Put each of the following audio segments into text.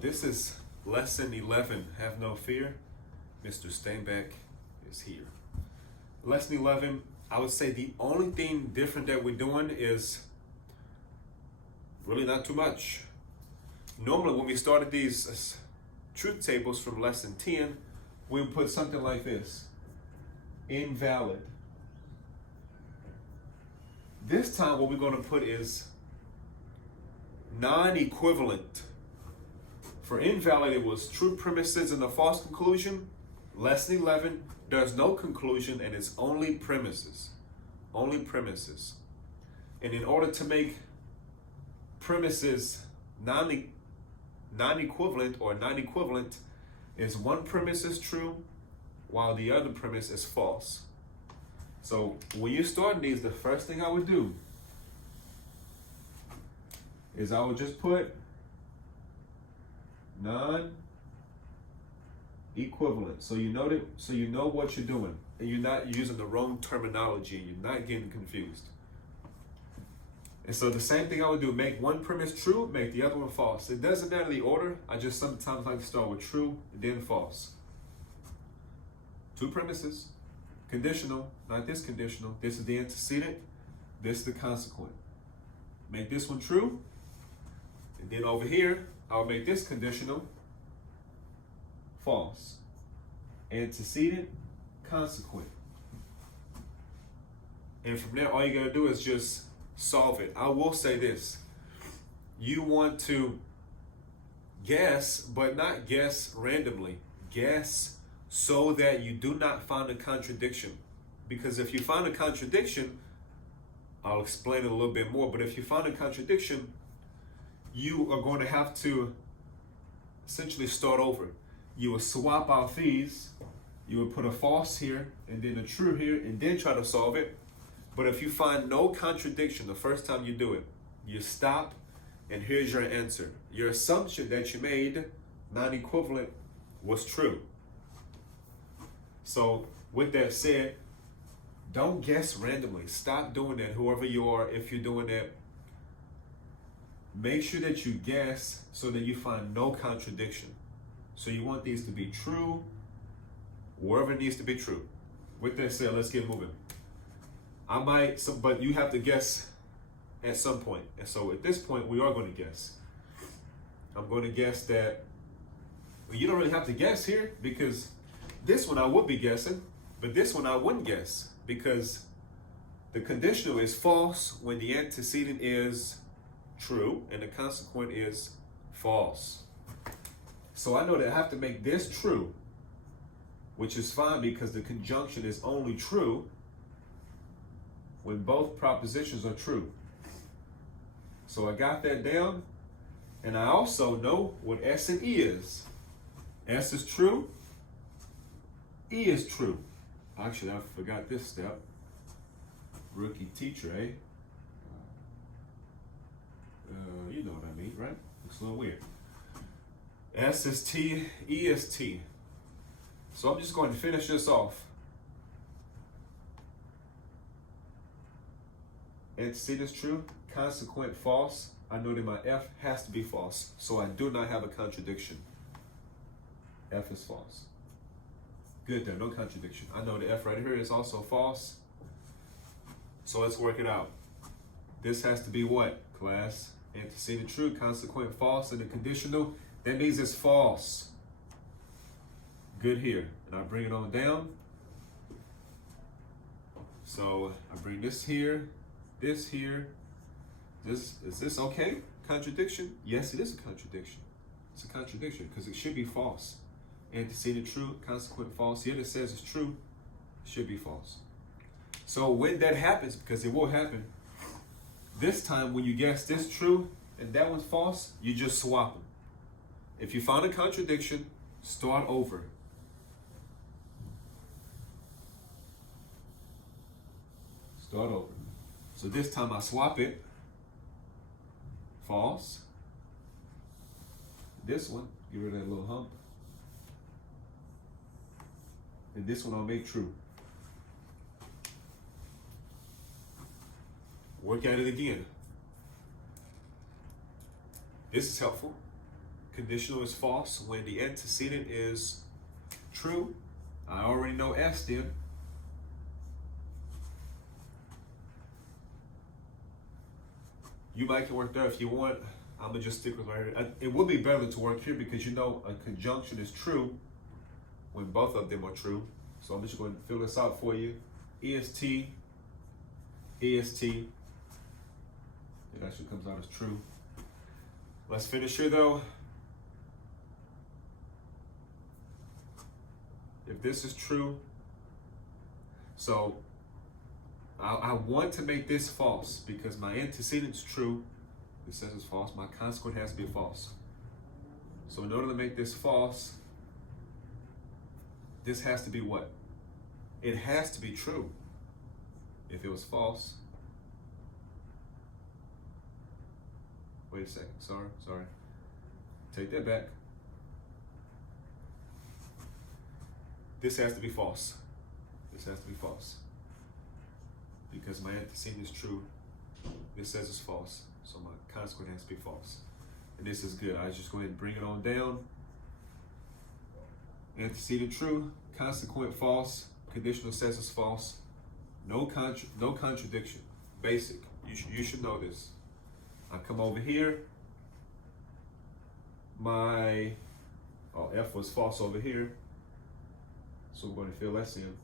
This is lesson 11. Have no fear. Mr. Steinbeck is here. Lesson 11, I would say the only thing different that we're doing is really not too much. Normally, when we started these truth tables from lesson 10, we would put something like this: invalid. This time, what we're going to put is non-equivalent. For invalid, it was true premises and a false conclusion. Lesson 11, there's no conclusion and it's only premises. Only premises. And in order to make premises non-equivalent or non-equivalent, is one premise is true while the other premise is false. So when you start these, the first thing I would do is I would just put non-equivalent. So you know what you're doing, and you're not using the wrong terminology, and you're not getting confused. And so the same thing I would do: make one premise true, make the other one false. It doesn't matter the order. I just sometimes like to start with true and then false. Two premises, conditional, not this conditional. This is the antecedent, this is the consequent. Make this one true, and then over here, I'll make this conditional false. Antecedent, consequent. And from there, all you gotta do is just solve it. I will say this: you want to guess, but not guess randomly. Guess so that you do not find a contradiction. Because if you find a contradiction, I'll explain it a little bit more, but if you find a contradiction, you are going to have to essentially start over. You will swap out these, you will put a false here, and then a true here, and then try to solve it. But if you find no contradiction the first time you do it, you stop, and here's your answer. Your assumption that you made, non-equivalent, was true. So with that said, don't guess randomly. Stop doing that, whoever you are. If you're doing that, make sure that you guess so that you find no contradiction. So you want these to be true wherever it needs to be true. With that said, let's get moving. But you have to guess at some point. And so at this point, we are going to guess. I'm going to guess that, well, you don't really have to guess here, because this one I would be guessing, but this one I wouldn't guess, because the conditional is false when the antecedent is true and the consequent is false. So I know that I have to make this true, which is fine because the conjunction is only true when both propositions are true. So I got that down, and I also know what S and E is. S is true, E is true. Actually, I forgot this step. Rookie teacher, eh? You know what I mean, right? It's a little weird. S is T, E is T. So I'm just going to finish this off. Antecedent is true, consequent false. I know that my F has to be false, so I do not have a contradiction. F is false. Good there, no contradiction. I know the F right here is also false. So let's work it out. This has to be what, class? Antecedent true, consequent false, and the conditional, that means it's false. Good here. And I bring it on down. So I bring this here, this here. Is this okay? Contradiction? Yes, it is a contradiction. It's a contradiction because it should be false. Antecedent true, consequent false. Here it says it's true, it should be false. So when that happens, because it will happen, this time when you guess this true and that one's false, you just swap them. If you find a contradiction, start over. Start over. So this time I swap it. False. This one, get rid of that little hump. And this one I'll make true. Work at it again. This is helpful. conditional is false when the antecedent is true. I already know S then. You might can work there if you want. I'm gonna just stick with right here. It would be better to work here because you know a conjunction is true when both of them are true. So I'm just going to fill this out for you. EST, EST. It actually comes out as true. Let's finish here though. If this is true, so I want to make this false because my antecedent is true. It says it's false. My consequent has to be false. So in order to make this false, this has to be what? It has to be true. If it was false, wait a second, sorry. Take that back. This has to be false. This has to be false. Because my antecedent is true. This says it's false. So my consequent has to be false. And this is good. I just go ahead and bring it on down. Antecedent true, consequent false, conditional says it's false. No contradiction. Basic. You should know this. I come over here. F was false over here. So we're going to fill S in.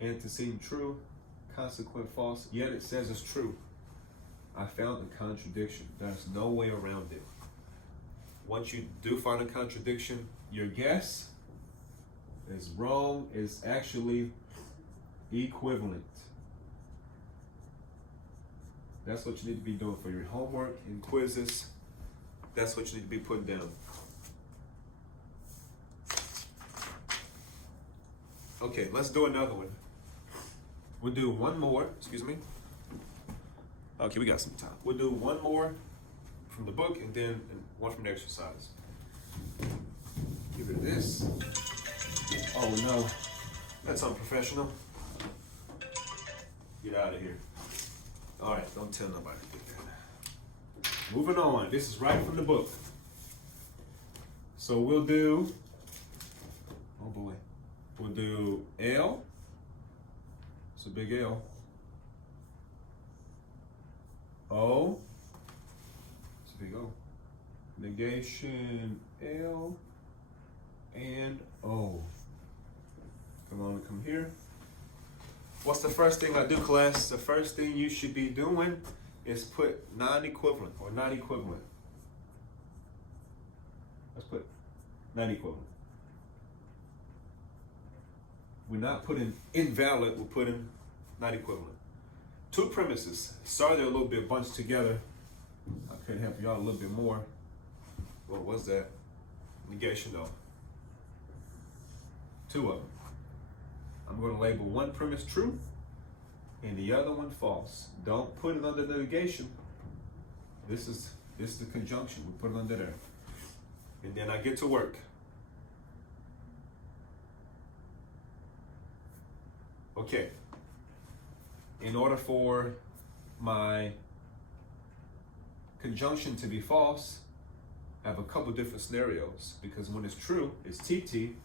Antecedent true, consequent false, yet it says it's true. I found a contradiction. There's no way around it. Once you do find a contradiction, your guess is wrong, is actually equivalent. That's what you need to be doing for your homework and quizzes. That's what you need to be putting down. Okay, let's do another one. We'll do one more, excuse me. Okay, we got some time. We'll do one more from the book and then one from the exercise. Get rid of this. Oh no, that's unprofessional. Get out of here. All right, don't tell nobody to do that. Moving on, this is right from the book. So we'll do, oh boy, we'll do L. It's a big L. O. It's a big O. Negation L and O. Come on, come here. What's the first thing I do, class? The first thing you should be doing is put non-equivalent or not equivalent. Let's put non-equivalent. We're not putting invalid, we're putting not equivalent. Two premises. Sorry they're a little bit bunched together. I could help you out a little bit more. What was that? Negation though. Two of them. I'm going to label one premise true and the other one false. Don't put it under the negation. This is the conjunction. We put it under there. And then I get to work. Okay. In order for my conjunction to be false, I have a couple different scenarios because when it's true, it's TT.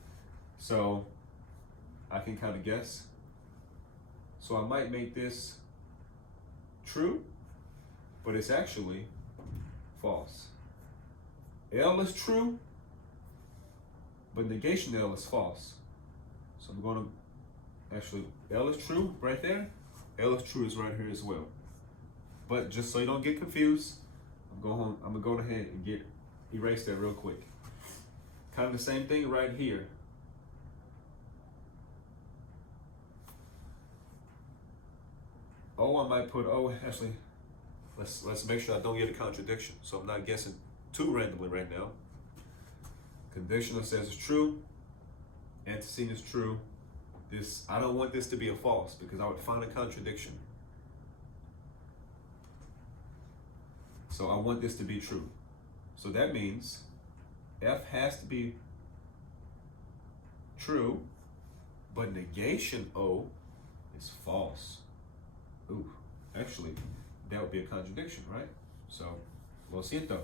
So I can kind of guess. So I might make this true, but it's actually false. L is true, but negation L is false. So I'm going to actually, L is true right there. L is true is right here as well. But just so you don't get confused, I'm gonna go ahead and erase that real quick. Kind of the same thing right here. I might put actually, let's make sure I don't get a contradiction. So I'm not guessing too randomly right now. Conditional says it's true. Antecedent is true. I don't want this to be a false because I would find a contradiction. So I want this to be true. So that means F has to be true, but negation O is false. Ooh, actually, that would be a contradiction, right? So Lo siento.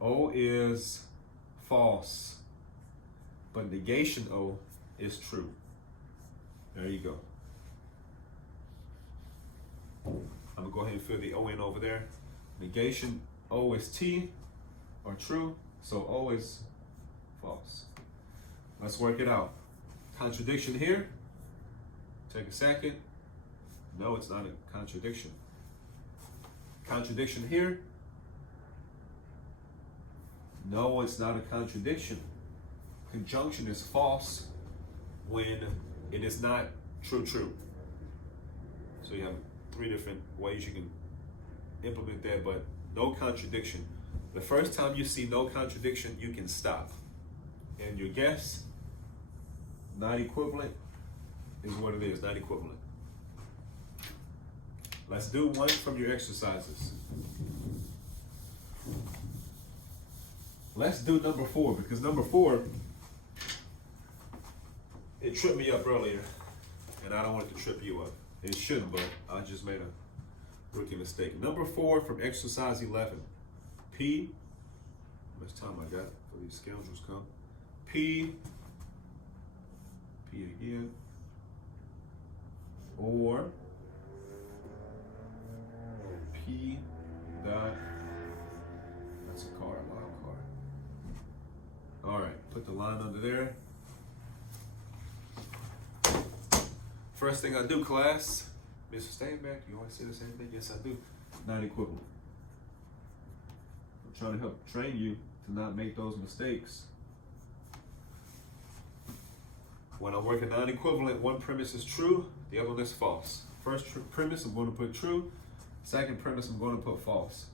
O is false, but negation O is true. There you go. I'm gonna go ahead and fill the O in over there. Negation O is T, or true, so O is false. Let's work it out. Contradiction here. Take a second. No, it's not a contradiction. Contradiction here. No, it's not a contradiction. Conjunction is false when it is not true. So you have 3 different ways you can implement that, but no contradiction. The first time you see no contradiction, you can stop. And your guess, not equivalent, is what it is, not equivalent. Let's do one from your exercises. Let's do number 4, because number 4, it tripped me up earlier, and I don't want it to trip you up. It shouldn't, but I just made a rookie mistake. Number 4 from exercise 11. P, how much time I got for these scoundrels come? P again, or P dot, that's a card, a line card. All right, put the line under there. First thing I do, class, Mr. Steinbeck, you always say the same thing? Yes, I do. Not equivalent. I'm trying to help train you to not make those mistakes. When I'm working non-equivalent, one premise is true, the other one is false. First premise, I'm going to put true. Second premise, I'm going to put false.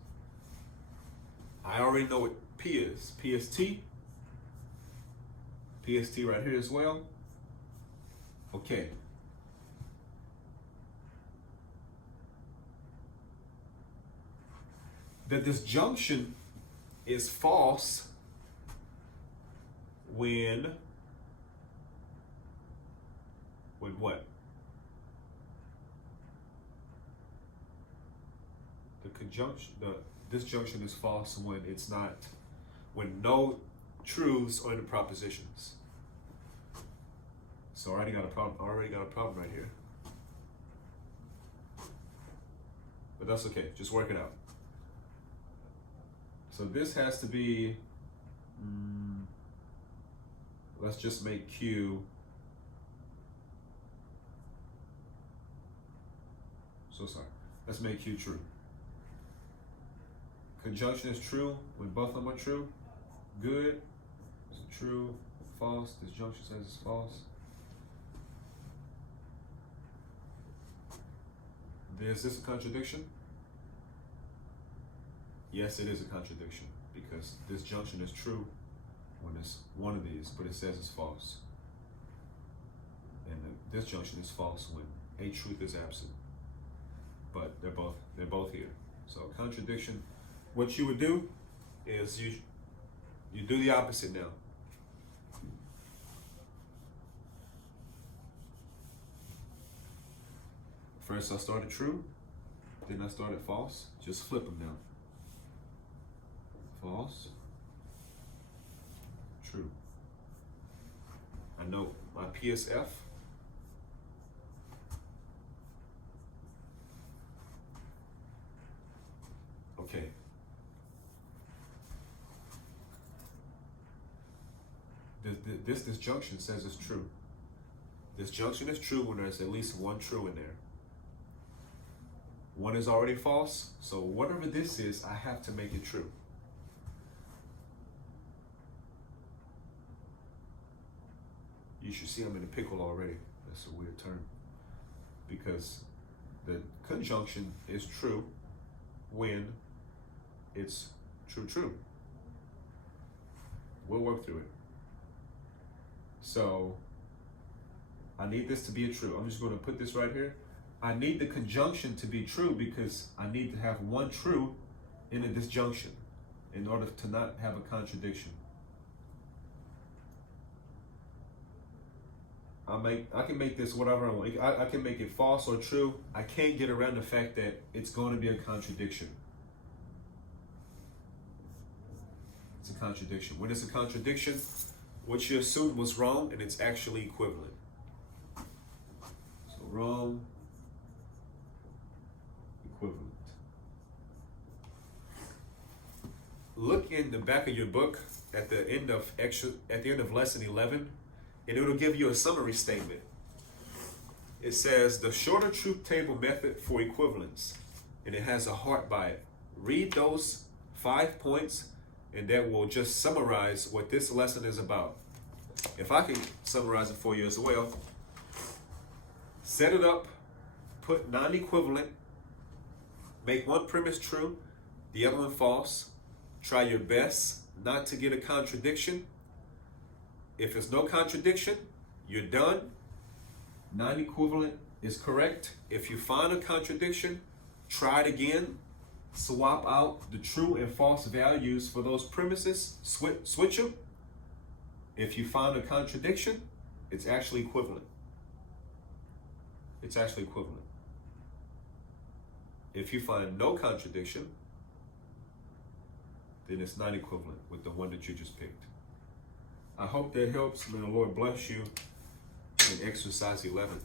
I already know what P is. P is T. P is T right here as well. Okay. The disjunction is false when what? The conjunction, the disjunction is false when it's not, when no truths are in the propositions. So I already got a problem right here. But that's okay, just work it out. So this has to be, let's just make Q, so sorry, let's make Q true. Conjunction is true when both of them are true. Good, is it true, false, disjunction says it's false. Is this a contradiction? Yes, it is a contradiction because disjunction is true when it's one of these, but it says it's false. And the disjunction is false when a truth is absent. But they're both here. So contradiction, what you would do is you do the opposite now. First I started true, then I started false. Just flip them now. False, true. I know my PSF. Okay. This disjunction says it's true. Disjunction is true when there's at least one true in there. One is already false, so whatever this is, I have to make it true. You should see I'm in a pickle already. That's a weird term. Because the conjunction is true when it's true. We'll work through it. So I need this to be a true. I'm just going to put this right here. I need the conjunction to be true because I need to have one true in a disjunction in order to not have a contradiction. I can make this whatever I want. I can make it false or true. I can't get around the fact that it's going to be a contradiction. It's a contradiction. When it's a contradiction, what you assumed was wrong and it's actually equivalent. So wrong, equivalent. Look in the back of your book at the end of lesson 11, and it'll give you a summary statement. It says the shorter truth table method for equivalence, and it has a heart by it. Read those 5 points, and that will just summarize what this lesson is about. If I can summarize it for you as well, set it up, put non-equivalent, make one premise true, the other one false. Try your best not to get a contradiction. If there's no contradiction, you're done. Non-equivalent is correct. If you find a contradiction, try it again. Swap out the true and false values for those premises. Switch them. If you find a contradiction, it's actually equivalent. It's actually equivalent. If you find no contradiction, then it's not equivalent with the one that you just picked. I hope that helps. May the Lord bless you in exercise 11.